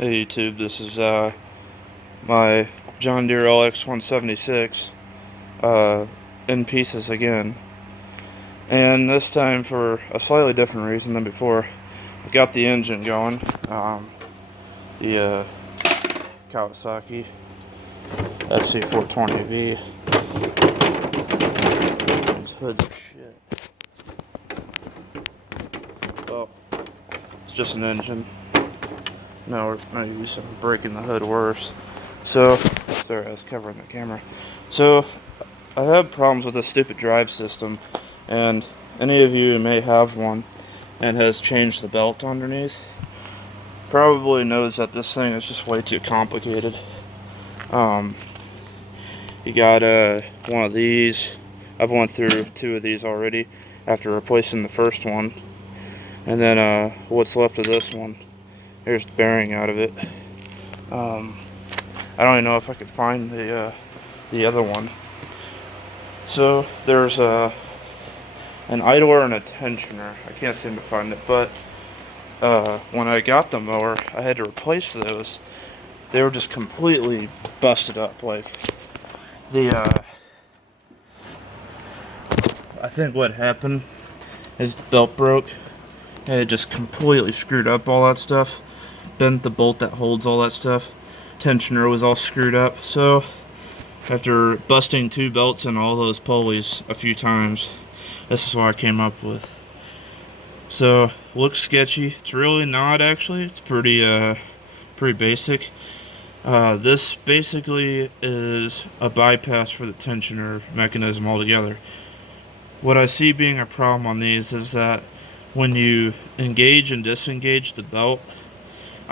Hey YouTube, this is my John Deere LX176 in pieces again, and this time for a slightly different reason than before. I got the engine going, the Kawasaki FC420V. These hoods are shit. Well, it's just an engine. Now I'm breaking the hood worse. So, sorry, I was covering the camera. So, I have problems with this stupid drive system, and any of you who may have one and has changed the belt underneath probably knows that this thing is just way too complicated. You got one of these. I've went through two of these already after replacing the first one, and then what's left of this one, here's the bearing out of it. I don't even know if I could find the other one. So there's an idler and a tensioner. I can't seem to find it, but when I got the mower, I had to replace those. They were just completely busted up. Like I think what happened is the belt broke, and it just completely screwed up all that stuff. Bent the bolt that holds all that stuff. Tensioner was all screwed up. So after busting two belts and all those pulleys a few times, this is what I came up with. So looks sketchy. It's really not, actually. It's pretty basic. This basically is a bypass for the tensioner mechanism altogether. What I see being a problem on these is that when you engage and disengage the belt,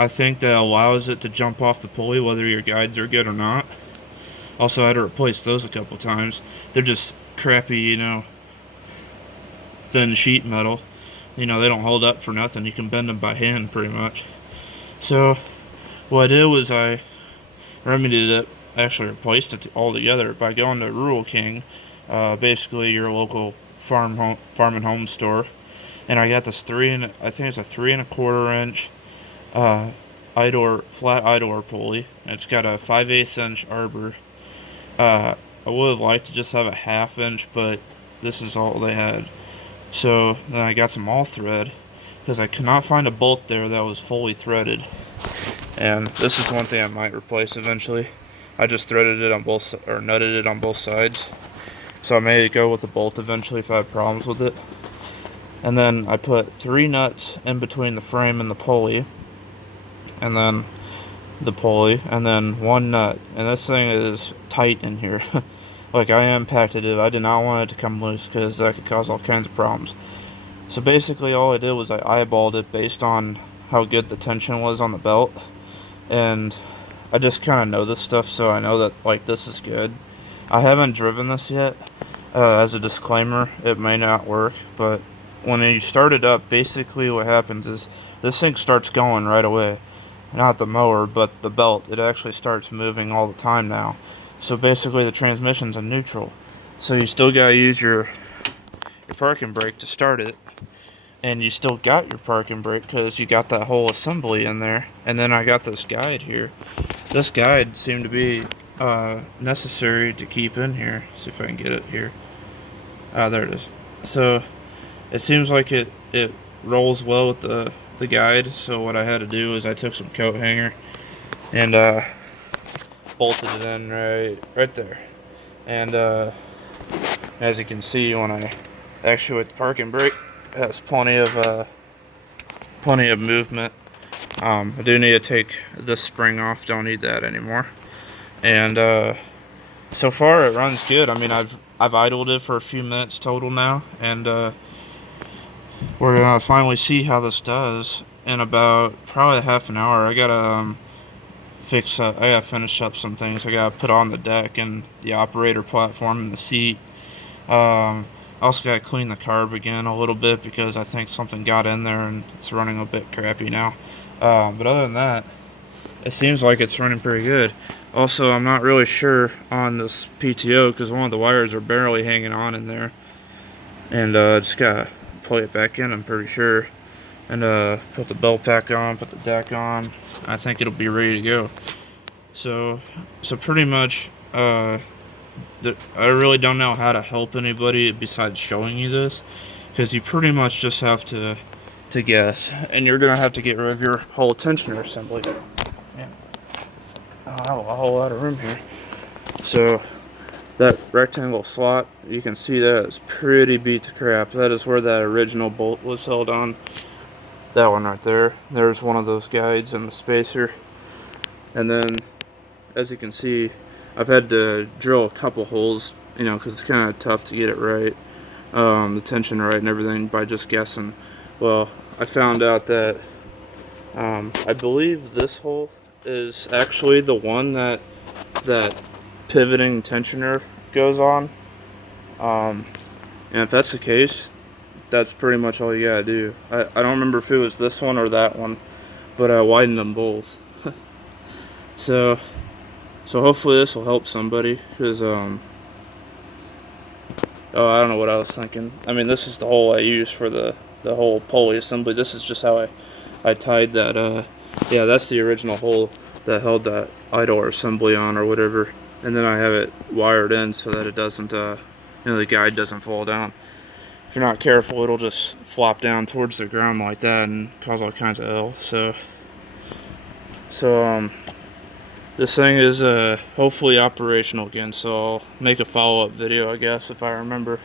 I think that allows it to jump off the pulley whether your guides are good or not. Also, I had to replace those a couple times. They're just crappy, thin sheet metal. They don't hold up for nothing. You can bend them by hand pretty much. So what I did was I remedied it, actually replaced it altogether by going to Rural King, basically your local farm and home store, and I got this I think it's a 3 1/4 inch flat idler pulley. It's got a 5/8 inch arbor. I would have liked to just have a 1/2 inch, but this is all they had. So then I got some all thread because I could not find a bolt there that was fully threaded. And this is one thing I might replace eventually. I just threaded it on both, or nutted it on both sides. So I may go with a bolt eventually if I have problems with it. And then I put 3 nuts in between the frame and the pulley, and then the pulley, and then 1 nut. And this thing is tight in here. Like, I impacted it. I did not want it to come loose because that could cause all kinds of problems. So basically all I did was I eyeballed it based on how good the tension was on the belt. And I just kind of know this stuff, so I know that, like, this is good. I haven't driven this yet. As a disclaimer, it may not work, but when you start it up, basically what happens is this thing starts going right away. Not the mower, but the belt. It actually starts moving all the time now. So basically the transmission's in neutral. So you still gotta use your parking brake to start it. And you still got your parking brake because you got that whole assembly in there. And then I got this guide here. This guide seemed to be necessary to keep in here. Let's see if I can get it here. There it is. So it seems like it rolls well with the guide. So what I had to do is I took some coat hanger and bolted it in right there. And as you can see, when I actuate the parking brake, it has plenty of movement. I do need to take this spring off. Don't need that anymore. And so far it runs good. I mean, I've idled it for a few minutes total now, and we're gonna finally see how this does in about probably half an hour. I gotta I gotta finish up some things. I gotta put on the deck and the operator platform and the seat. I also gotta clean the carb again a little bit because I think something got in there and it's running a bit crappy now. But other than that, it seems like it's running pretty good. Also, I'm not really sure on this PTO because one of the wires are barely hanging on in there, and just gotta plug it back in, I'm pretty sure. and put the belt pack on, put the deck on. I think it'll be ready to go. So pretty much, I really don't know how to help anybody besides showing you this, because you pretty much just have to guess, and you're gonna have to get rid of your whole tensioner assembly. Man, I don't have a whole lot of room here. So that rectangle slot, you can see that it's pretty beat to crap. That is where that original bolt was held on. That one right there. There's one of those guides and the spacer. And then, as you can see, I've had to drill a couple holes, you know, because it's kind of tough to get it right, the tension right and everything by just guessing. Well, I found out that I believe this hole is actually the one that pivoting tensioner goes on. And if that's the case, that's pretty much all you gotta do. I don't remember if it was this one or that one, but I widened them both. So hopefully this will help somebody, because oh, I don't know what I was thinking. I mean, this is the hole I use for the whole pulley assembly. This is just how I tied that. Yeah, that's the original hole that held that idler assembly on or whatever, and then I have it wired in so that it doesn't, you know, the guide doesn't fall down. If you're not careful, it'll just flop down towards the ground like that and cause all kinds of hell. So this thing is hopefully operational again, so I'll make a follow-up video, I guess, if I remember.